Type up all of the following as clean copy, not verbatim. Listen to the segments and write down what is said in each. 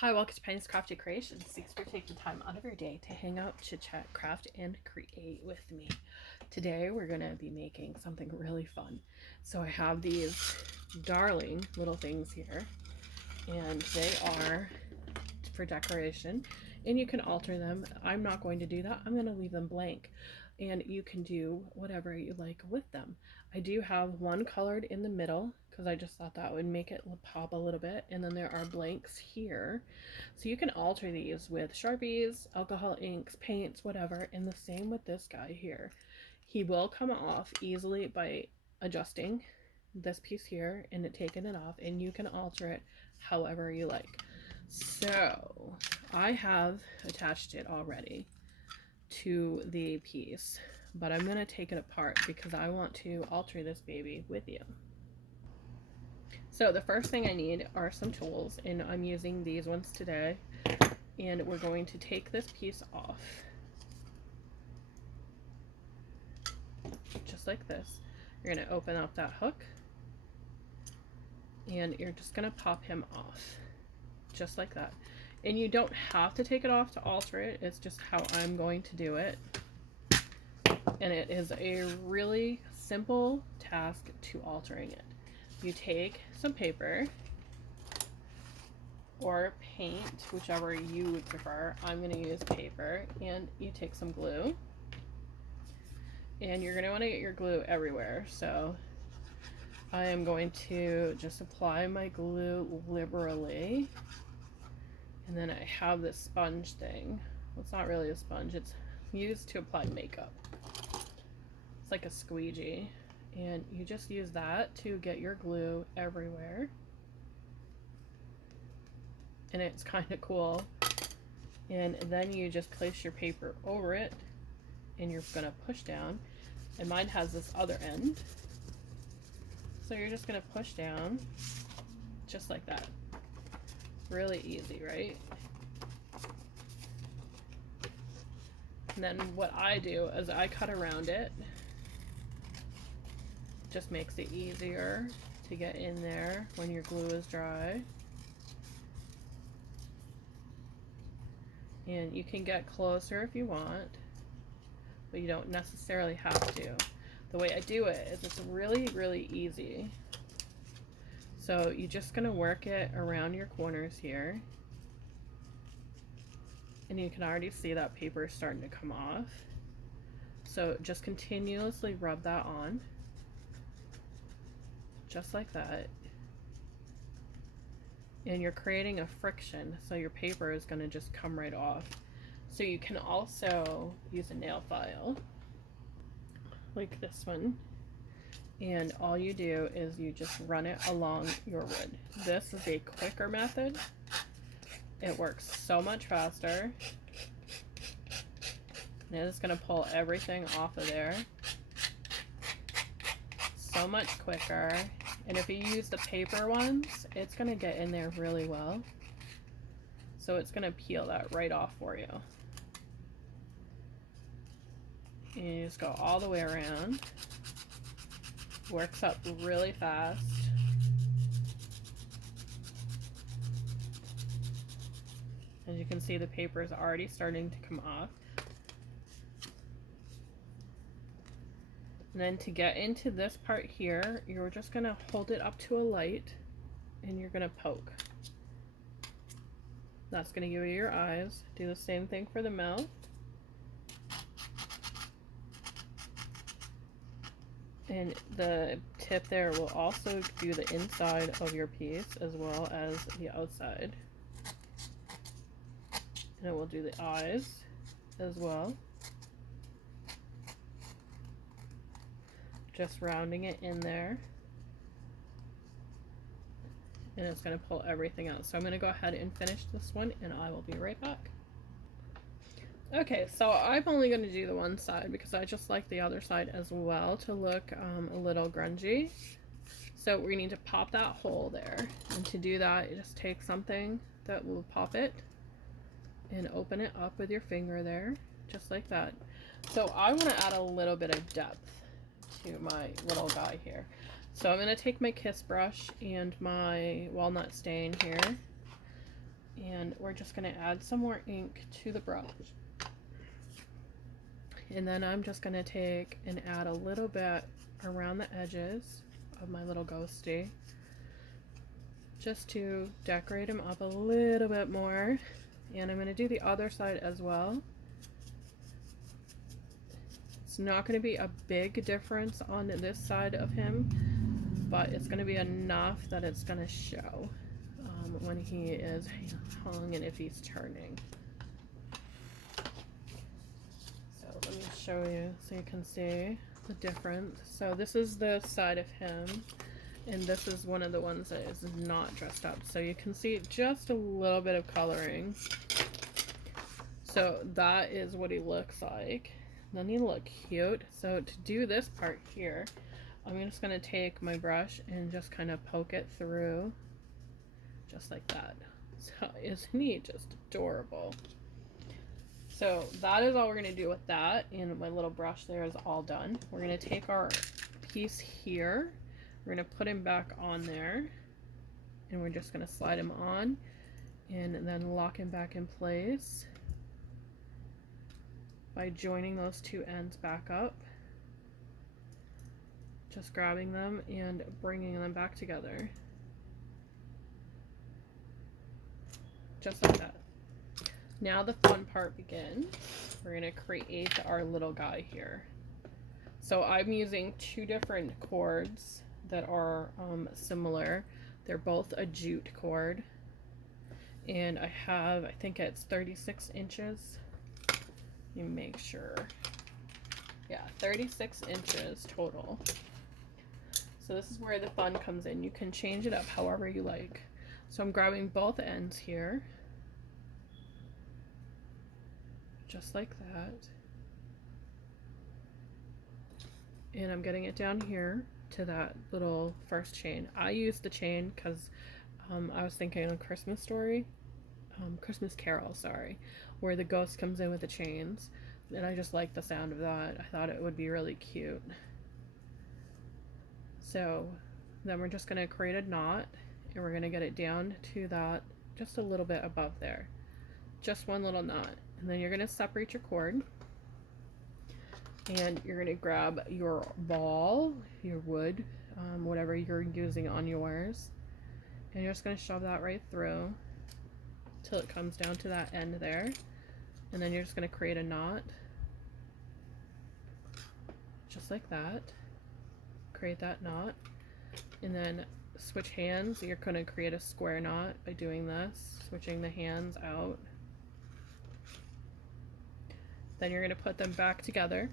Hi, welcome to Penny's Crafty Creations. Thanks for taking time out of your day to hang out, chit chat, craft, and create with me. Today we're going to be making something really fun. So I have these darling little things here, and they are for decoration, and you can alter them. I'm not going to do that. I'm going to leave them blank, and you can do whatever you like with them. I do have one colored in the middle because I just thought that would make it pop a little bit, and then there are blanks here, so you can alter these with Sharpies, alcohol inks, paints, whatever. And the same with this guy here. He will come off easily by adjusting this piece here and taking it off, and you can alter it however you like. So I have attached it already to the piece, but I'm going to take it apart because I want to alter this baby with you. So the first thing I need are some tools, and I'm using these ones today, and we're going to take this piece off just like this. You're going to open up that hook, and you're just going to pop him off just like that. And you don't have to take it off to alter it, it's just how I'm going to do it. And it is a really simple task to altering it. You take some paper or paint, whichever you would prefer. I'm going to use paper, and you take some glue, and you're going to want to get your glue everywhere. So I am going to just apply my glue liberally, and then I have this sponge thing. Well, it's not really a sponge, it's used to apply makeup. It's like a squeegee, and you just use that to get your glue everywhere. And it's kind of cool. And then you just place your paper over it, and you're gonna push down. And mine has this other end, so you're just gonna push down just like that. Really easy, right? And then what I do is I cut around it. Just makes it easier to get in there when your glue is dry. And you can get closer if you want, but you don't necessarily have to. The way I do it is it's really, really easy. So you're just gonna work it around your corners here. And you can already see that paper is starting to come off. So just continuously rub that on. Just like that. And you're creating a friction, so your paper is going to just come right off. So you can also use a nail file like this one, and all you do is you just run it along your wood. This is a quicker method. It works so much faster, and it's going to pull everything off of there so much quicker. And if you use the paper ones, it's going to get in there really well. So it's going to peel that right off for you. And you just go all the way around. Works up really fast. As you can see, the paper is already starting to come off. And then to get into this part here, you're just going to hold it up to a light, and you're going to poke. That's going to give you your eyes. Do the same thing for the mouth. And the tip there will also do the inside of your piece as well as the outside. And it will do the eyes as well. Just rounding it in there. And it's going to pull everything out. So I'm going to go ahead and finish this one, and I will be right back. Okay, so I'm only going to do the one side because I just like the other side as well to look a little grungy. So we need to pop that hole there. And to do that, you just take something that will pop it and open it up with your finger there, just like that. So I want to add a little bit of depth to my little guy here. So I'm going to take my kiss brush and my walnut stain here, And we're just going to add some more ink to the brush. And then I'm just going to take and add a little bit around the edges of my little ghosty, just to decorate him up a little bit more. And I'm going to do the other side as well. It's not going to be a big difference on this side of him, but it's going to be enough that it's going to show when he is hung and if he's turning. So let me show you so you can see the difference. So this is the side of him, and this is one of the ones that is not dressed up. So you can see just a little bit of coloring. So that is what he looks like. Doesn't he look cute? So to do this part here, I'm just going to take my brush and just kind of poke it through, just like that. So isn't he just adorable? So that is all we're going to do with that, and my little brush there is all done. We're going to take our piece here, we're going to put him back on there, and we're just going to slide him on and then lock him back in place by joining those two ends back up, just grabbing them and bringing them back together, just like that. Now the fun part begins. We're going to create our little guy here. So I'm using two different cords that are similar. They're both a jute cord, and I think it's 36 inches. You make sure. Yeah, 36 inches total. So this is where the fun comes in. You can change it up however you like. So I'm grabbing both ends here, just like that. And I'm getting it down here to that little first chain. I used the chain because I was thinking of Christmas Carol, sorry, where the ghost comes in with the chains, and I just like the sound of that. I thought it would be really cute. So then we're just going to create a knot, and we're going to get it down to that, just a little bit above there, just one little knot. And then you're going to separate your cord, and you're going to grab your ball, your wood, whatever you're using on yours, and you're just going to shove that right through till it comes down to that end there. And then you're just going to create a knot, just like that. Create that knot, and then switch hands. You're going to create a square knot by doing this, switching the hands out. Then you're going to put them back together.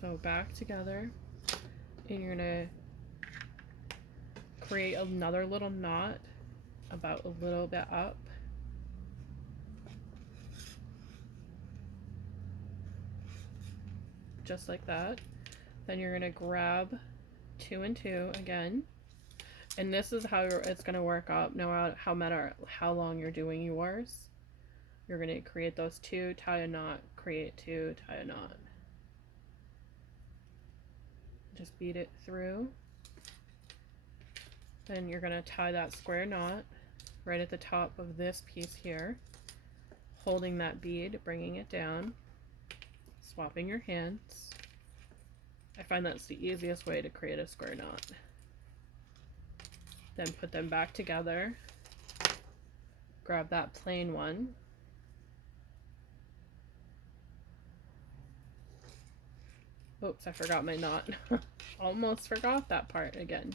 So back together, and you're going to create another little knot about a little bit up. Just like that. Then you're going to grab 2 and 2 again, and this is how it's going to work up no matter how long you're doing yours. You're going to create those 2, tie a knot, create 2, tie a knot. Just beat it through. Then you're going to tie that square knot right at the top of this piece here, holding that bead, bringing it down, swapping your hands. I find that's the easiest way to create a square knot. Then put them back together, grab that plain one, oops, I forgot my knot. Almost forgot that part again.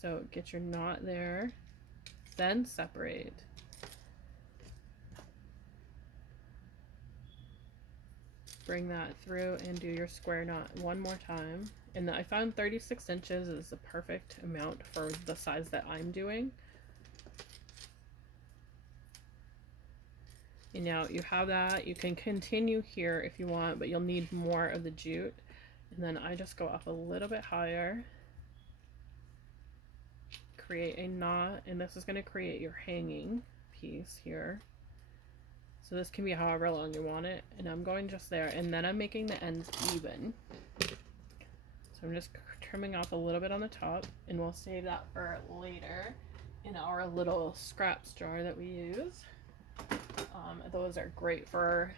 So get your knot there, then separate. Bring that through and do your square knot one more time. And I found 36 inches is the perfect amount for the size that I'm doing. And now you have that. You can continue here if you want, but you'll need more of the jute. And then I just go up a little bit higher, create a knot, and this is going to create your hanging piece here. So this can be however long you want it, and I'm going just there, and then I'm making the ends even. So I'm just trimming off a little bit on the top, and we'll save that for later. in our little scraps jar that we use. Those are great for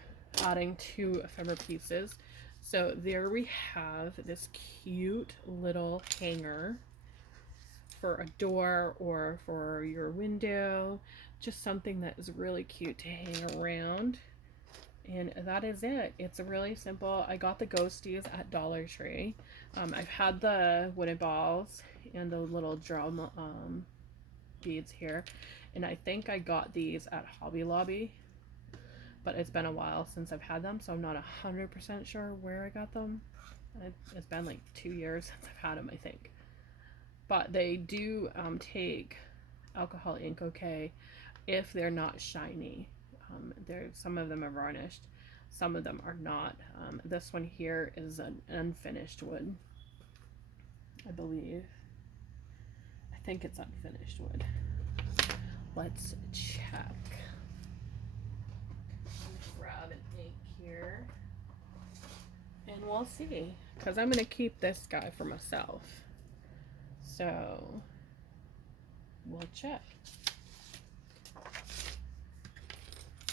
adding to ephemera pieces. So there we have this cute little hanger for a door or for your window, just something that is really cute to hang around. And that is it. It's really simple. I got the ghosties at Dollar Tree. I've had the wooden balls and the little drum beads here, and I think I got these at Hobby Lobby, but it's been a while since I've had them, so I'm not 100% sure where I got them. It's been like 2 years since I've had them, I think. But they do take alcohol ink okay if they're not shiny. Some of them are varnished, some of them are not. This one here is an unfinished wood, I believe. I think it's unfinished wood. Let's check. Grab an ink here and we'll see, because I'm gonna keep this guy for myself, so we'll check.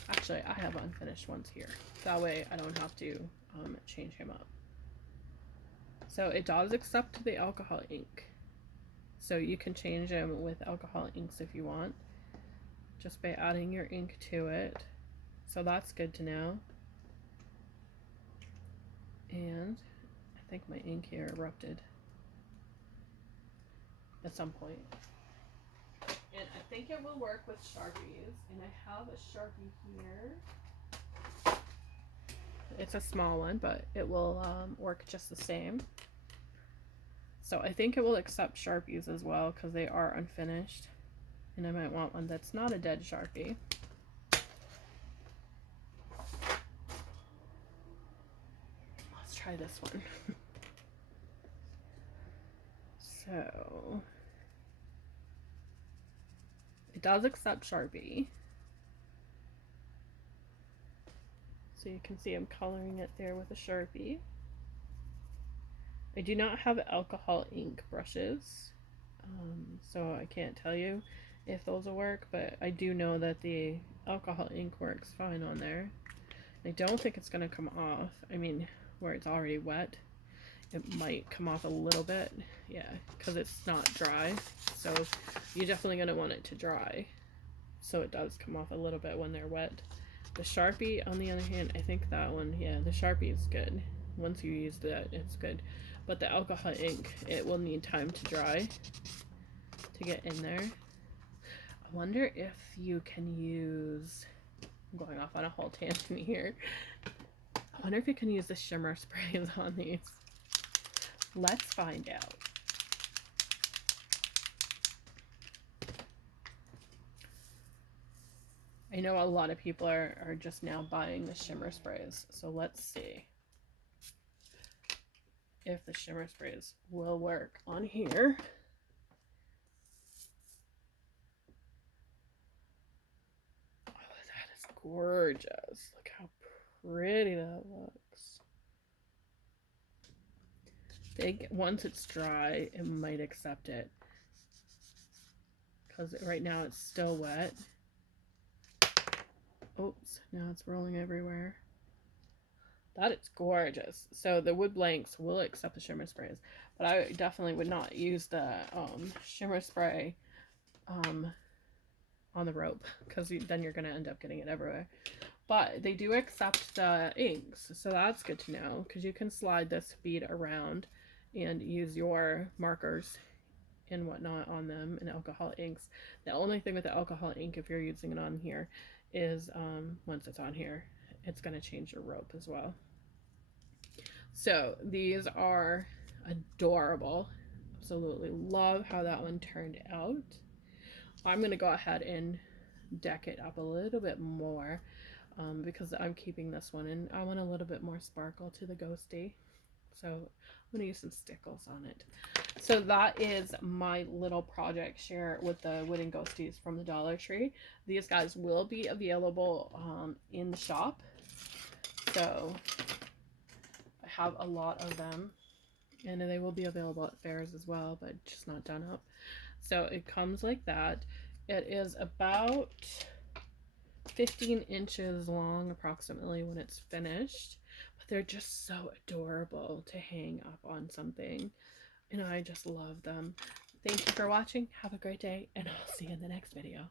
Actually, I have unfinished ones here. That way I don't have to change him up. So it does accept the alcohol ink. So you can change him with alcohol inks if you want, just by adding your ink to it. So that's good to know. And I think my ink here erupted at some point. And I think it will work with Sharpies. And I have a Sharpie here. It's a small one, but it will work just the same. So I think it will accept Sharpies as well, because they are unfinished. And I might want one that's not a dead Sharpie. Let's try this one. So it does accept Sharpie. So you can see I'm coloring it there with a Sharpie. I do not have alcohol ink brushes, so I can't tell you if those will work, but I do know that the alcohol ink works fine on there. I don't think it's going to come off. I mean, where it's already wet, it might come off a little bit. Yeah, because it's not dry, so you're definitely going to want it to dry. So it does come off a little bit when they're wet. The Sharpie, on the other hand, I think that one, yeah, the Sharpie is good. Once you use that, it's good. But the alcohol ink, it will need time to dry to get in there. I wonder if you can use, I'm going off on a whole tangent here. I wonder if you can use the shimmer sprays on these. Let's find out. I know a lot of people are just now buying the shimmer sprays, so let's see if the shimmer sprays will work on here. Oh, that is gorgeous. Look how pretty that looks. I think once it's dry, it might accept it, because right now it's still wet. Oops, now it's rolling everywhere. That is gorgeous. So the wood blanks will accept the shimmer sprays, but I definitely would not use the shimmer spray on the rope, because then you're going to end up getting it everywhere. But they do accept the inks, so that's good to know, because you can slide this bead around and use your markers and whatnot on them, and alcohol inks. The only thing with the alcohol ink, if you're using it on here, is once it's on here, it's going to change your rope as well. So these are adorable. Absolutely love how that one turned out. I'm going to go ahead and deck it up a little bit more, because I'm keeping this one, and I want a little bit more sparkle to the ghosty. So I'm going to use some stickles on it. So that is my little project share with the wooden ghosties from the Dollar Tree. These guys will be available in the shop. So I have a lot of them. and they will be available at fairs as well, but just not done up. So it comes like that. It is about 15 inches long approximately when it's finished, but they're just so adorable to hang up on something, and I just love them. Thank you for watching. Have a great day, and I'll see you in the next video.